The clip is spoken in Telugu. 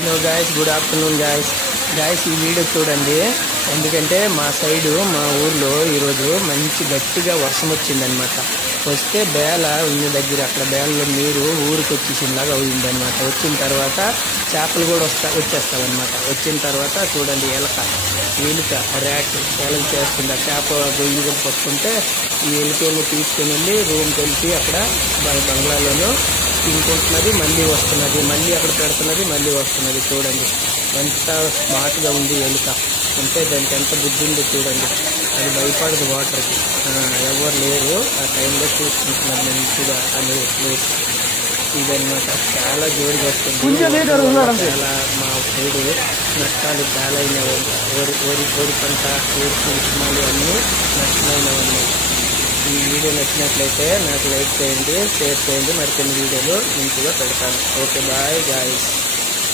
Hello guys, good afternoon guys. ఈ వీడియో చూడండి. ఎందుకంటే మా సైడు మా ఊర్లో ఈరోజు మంచి గట్టిగా వర్షం వచ్చిందనమాట. వస్తే బేల ఉన్న దగ్గర అక్కడ బేలలో నీరు ఊరికి వచ్చేసిందాగా అయిందనమాట. వచ్చిన తర్వాత చేపలు కూడా వచ్చేస్తావన్నమాట. వచ్చిన తర్వాత చూడండి ఎలుక ర్యాట్ ఎలక చేస్తుంది. ఆ చేప గొయ్యి కూడా పట్టుకుంటే ఈ ఎలుకని తీసుకుని వెళ్ళి రూమ్కి వెళ్ళి అక్కడ బంగ్లాలోనూ తినుకుంటున్నది, మళ్ళీ వస్తున్నది, మళ్ళీ అక్కడ పెడుతున్నది, మళ్ళీ వస్తున్నది. చూడండి ఎంత స్మార్ట్గా ఉంది ఎలుక. అంటే దానికి ఎంత బుద్ధి ఉందో చూడండి. అది భయపడదు వాటర్కి. ఎవరు లేరు ఆ టైంలో చూసుకుంటున్నారు మంచిగా అనే ప్లేస్ ఇదన్నమాట. చాలా జోరుగా వస్తుంది. చాలా మా సైడు నష్టాలు చాలా అయినాయి. ఓడి పంట, ఉష్మాలు అన్నీ నష్టమైనవన్నీ. ఈ వీడియో నచ్చినట్లయితే నాకు లైక్ చేయండి, షేర్ చేయండి. మరికొన్ని వీడియోలు మంచిగా పెడతాను. Okay, bye guys.